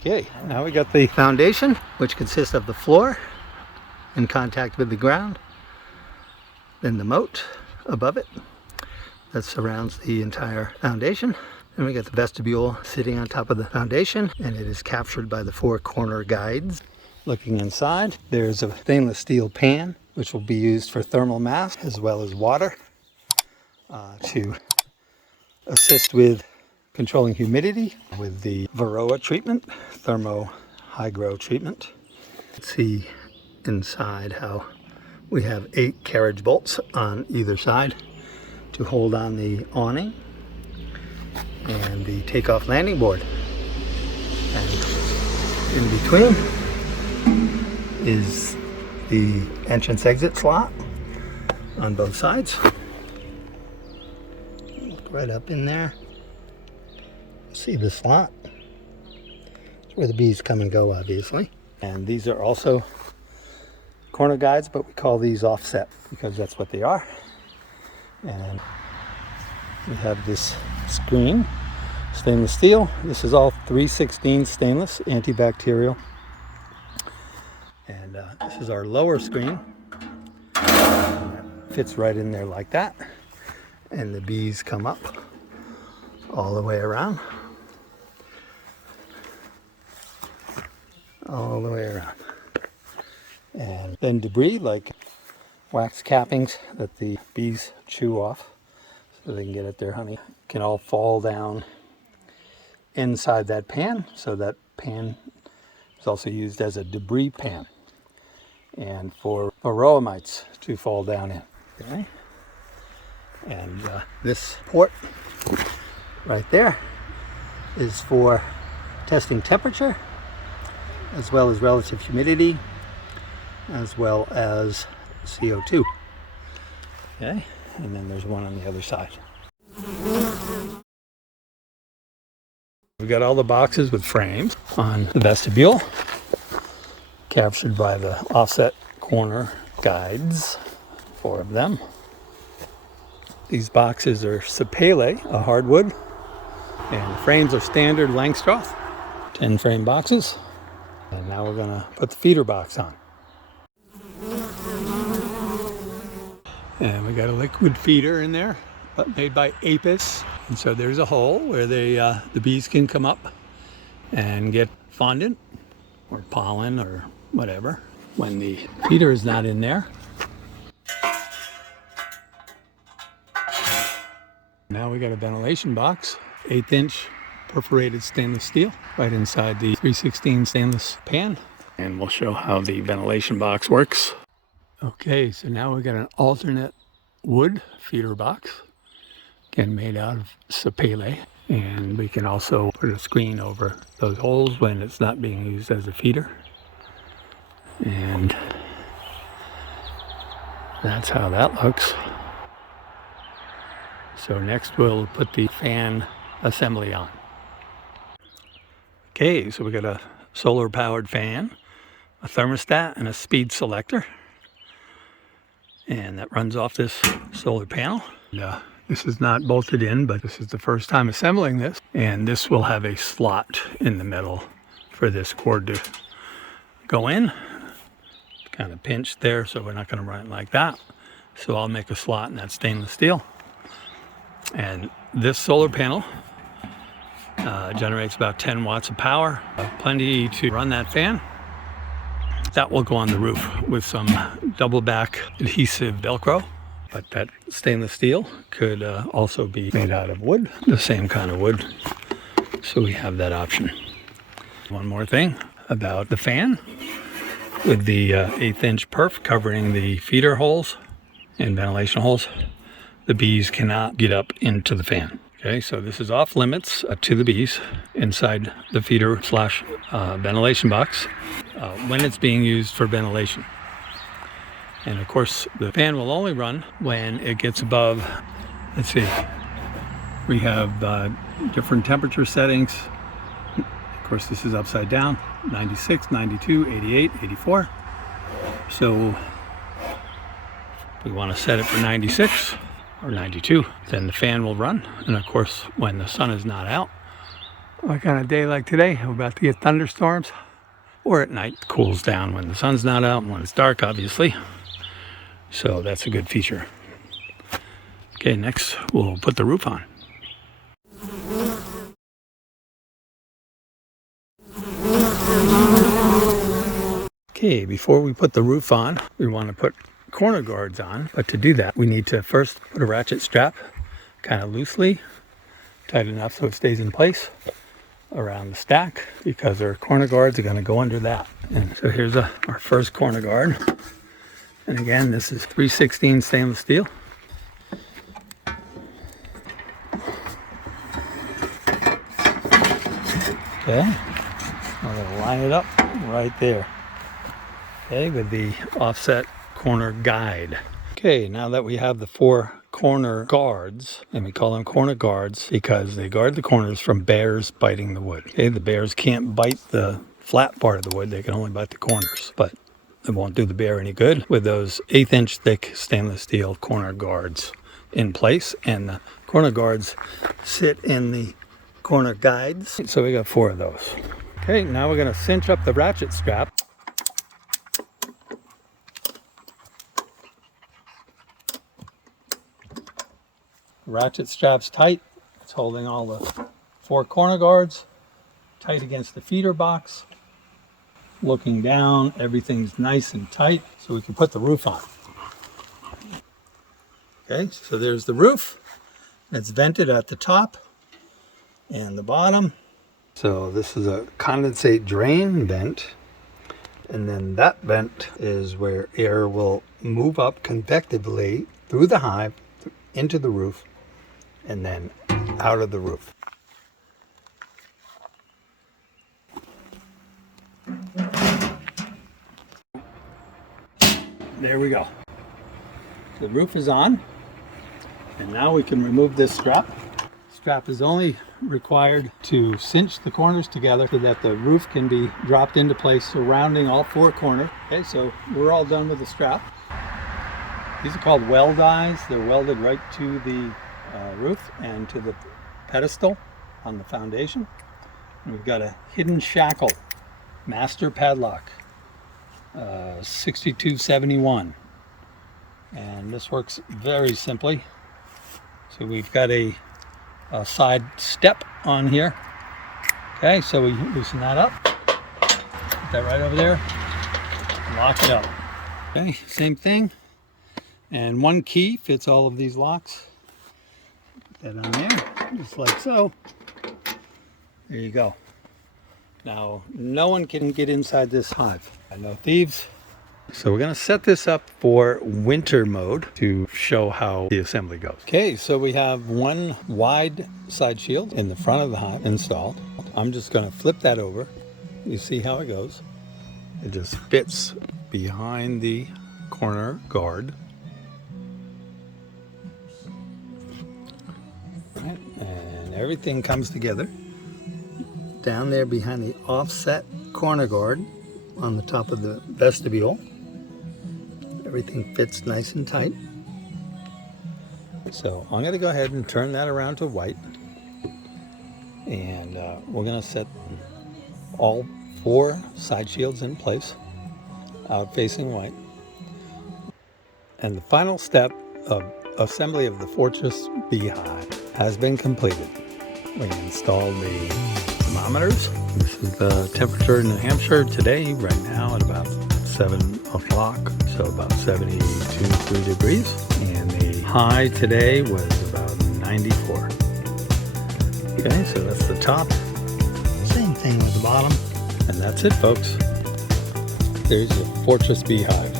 Okay, now we got the foundation, which consists of the floor in contact with the ground, then the moat above it that surrounds the entire foundation. Then we got the vestibule sitting on top of the foundation, and it is captured by the 4 corner guides. Looking inside, there's a stainless steel pan, which will be used for thermal mass as well as water to assist with controlling humidity with the Varroa treatment, thermo-hygro treatment. Let's see inside how we have 8 carriage bolts on either side to hold on the awning and the takeoff landing board. And in between is the entrance exit slot on both sides. Look right up in there. See the slot? It's where the bees come and go, obviously. And these are also corner guides, but we call these offset because that's what they are. And we have this screen, stainless steel. This is all 3/16 stainless, antibacterial. And this is our lower screen. That fits right in there like that. And the bees come up all the way around. All the way around. And then debris like wax cappings that the bees chew off so they can get at their honey can all fall down inside that pan. So that pan is also used as a debris pan and for varroa mites to fall down in. Okay? And this port right there is for testing temperature as well as relative humidity as well as CO2. Okay, and then there's one on the other side. We've got all the boxes with frames on the vestibule, captured by the offset corner guides, 4 of them. These boxes are sapele, a hardwood, and the frames are standard Langstroth, 10 frame boxes. And now we're gonna put the feeder box on. And we got a liquid feeder in there, made by Apis. And so there's a hole where the bees can come up and get fondant or pollen or whatever when the feeder is not in there. Now we got a ventilation box, 1/8 inch perforated stainless steel right inside the 3/16 stainless pan. And we'll show how the ventilation box works. Okay, so now we've got an alternate wood feeder box, again made out of sapele. And we can also put a screen over those holes when it's not being used as a feeder. And that's how that looks. So next we'll put the fan assembly on. Okay, so we got a solar powered fan, a thermostat, and a speed selector. And that runs off this solar panel. This is not bolted in, but this is the first time assembling this. And this will have a slot in the middle for this cord to go in. Kind of pinched there, so we're not going to run it like that. So I'll make a slot in that stainless steel. And this solar panel generates about 10 watts of power, plenty to run that fan. That will go on the roof with some double back adhesive Velcro, but that stainless steel could also be made out of wood, the same kind of wood. So we have that option. One more thing about the fan, with the 1/8 inch perf covering the feeder holes and ventilation holes, the bees cannot get up into the fan. Okay, so this is off limits to the bees inside the feeder slash ventilation box when it's being used for ventilation. And of course, the fan will only run when it gets above, let's see, we have different temperature settings. Of course, this is upside down, 96, 92, 88, 84. So we want to set it for 96. Or 92, then the fan will run. And of course, when the sun is not out, Like on a day like today, we're about to get thunderstorms. Or at night, it cools down when the sun's not out and when it's dark, obviously. So that's a good feature. Okay, next we'll put the roof on. Okay, before we put the roof on, we want to put corner guards on. But to do that, we need to first put a ratchet strap kind of loosely, tight enough so it stays in place around the stack, because our corner guards are going to go under that. And so here's our first corner guard. And again, this is 3/16 stainless steel. Okay, I'm going to line it up right there. Okay, with the offset corner guide. Okay, now that we have the 4 corner guards, and we call them corner guards because they guard the corners from bears biting the wood. Okay, the bears can't bite the flat part of the wood, they can only bite the corners, but it won't do the bear any good with those 1/8 inch thick stainless steel corner guards in place. And the corner guards sit in the corner guides. So we got 4 of those. Okay, now we're going to cinch up the ratchet strap. Ratchet strap's tight. It's holding all the 4 corner guards tight against the feeder box. Looking down, everything's nice and tight, so we can put the roof on. Okay, so there's the roof. It's vented at the top and the bottom. So this is a condensate drain vent. And then that vent is where air will move up convectively through the hive into the roof and then out of the roof. There we go. The roof is on, and now we can remove this strap. Strap is only required to cinch the corners together so that the roof can be dropped into place surrounding all 4 corners. Okay, so we're all done with the strap. These are called weld eyes. They're welded right to the roof and to the pedestal on the foundation. And we've got a hidden shackle, master padlock, 6271. And this works very simply. So we've got a side step on here. Okay, so we loosen that up. Put that right over there. Lock it up. Okay, same thing. And 1 key fits all of these locks. Put that on there, just like so. There you go. Now, no one can get inside this hive. No thieves. So we're going to set this up for winter mode to show how the assembly goes. Okay, so we have 1 wide side shield in the front of the hive installed. I'm just going to flip that over. You see how it goes. It just fits behind the corner guard. Right, and everything comes together. Down there behind the offset corner guard on the top of the vestibule. Everything fits nice and tight. So I'm going to go ahead and turn that around to white. And we're going to set all 4 side shields in place, out facing white. And the final step of assembly of the Fortress Beehive has been completed. We installed the thermometers. This is the temperature in New Hampshire today, right now at about 7 o'clock, so about 72 degrees. And the high today was about 94. Okay, so that's the top. Same thing with the bottom. And that's it, folks. There's the Fortress Beehive.